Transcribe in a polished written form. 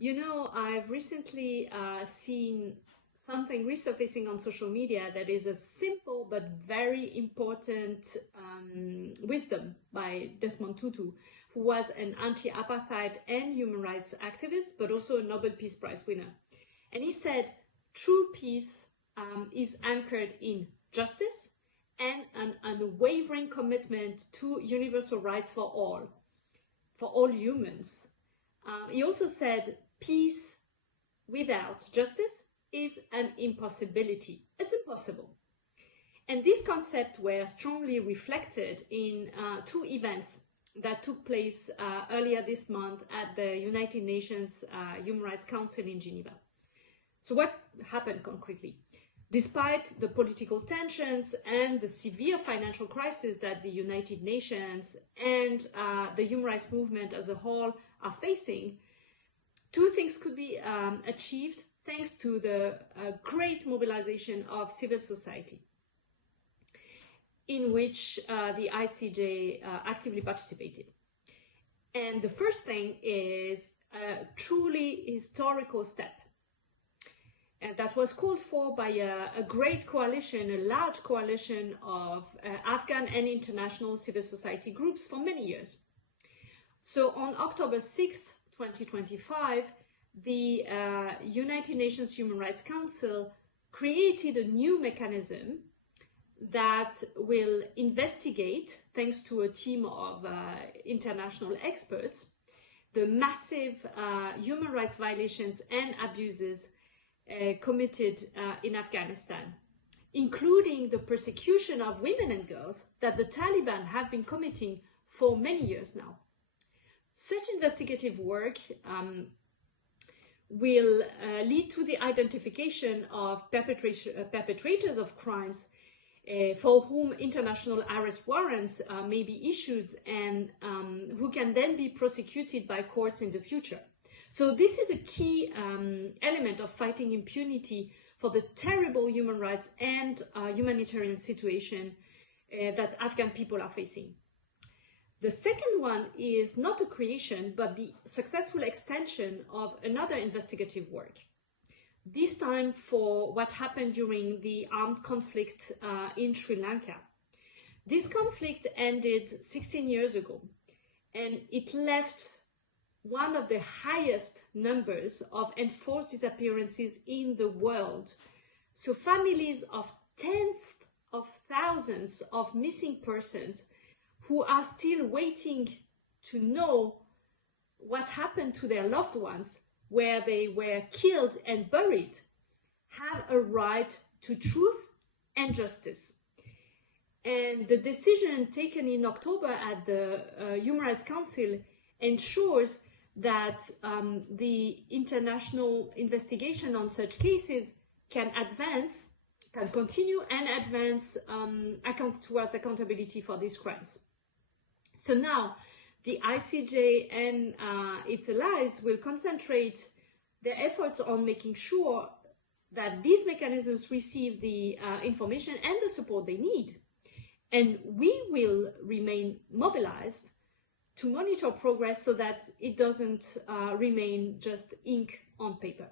You know, I've recently seen something resurfacing on social media that is a simple but very important wisdom by Desmond Tutu, who was an anti-apartheid and human rights activist, but also a Nobel Peace Prize winner. And he said, true peace is anchored in justice and an unwavering commitment to universal rights for all humans. He also said, peace without justice is an impossibility. It's impossible. And these concepts were strongly reflected in two events that took place earlier this month at the United Nations Human Rights Council in Geneva. So what happened concretely? Despite the political tensions and the severe financial crisis that the United Nations and the human rights movement as a whole are facing, two things could be achieved thanks to the great mobilization of civil society, in which the ICJ actively participated. And the first thing is a truly historical step. And that was called for by a great coalition, a large coalition of Afghan and international civil society groups for many years. So on October 6, 2025, the United Nations Human Rights Council created a new mechanism that will investigate, thanks to a team of international experts, the massive human rights violations and abuses committed in Afghanistan, including the persecution of women and girls that the Taliban have been committing for many years now. Such investigative work will lead to the identification of perpetrators of crimes for whom international arrest warrants may be issued and who can then be prosecuted by courts in the future. So this is a key element of fighting impunity for the terrible human rights and humanitarian situation that Afghan people are facing. The second one is not a creation, but the successful extension of another investigative work. This time for what happened during the armed conflict in Sri Lanka. This conflict ended 16 years ago, and it left one of the highest numbers of enforced disappearances in the world. So families of tens of thousands of missing persons who are still waiting to know what happened to their loved ones, where they were killed and buried, have a right to truth and justice. And the decision taken in October at the Human Rights Council ensures that the international investigation on such cases can continue and advance towards accountability for these crimes. So now the ICJ and its allies will concentrate their efforts on making sure that these mechanisms receive the information and the support they need. And we will remain mobilized to monitor progress so that it doesn't remain just ink on paper.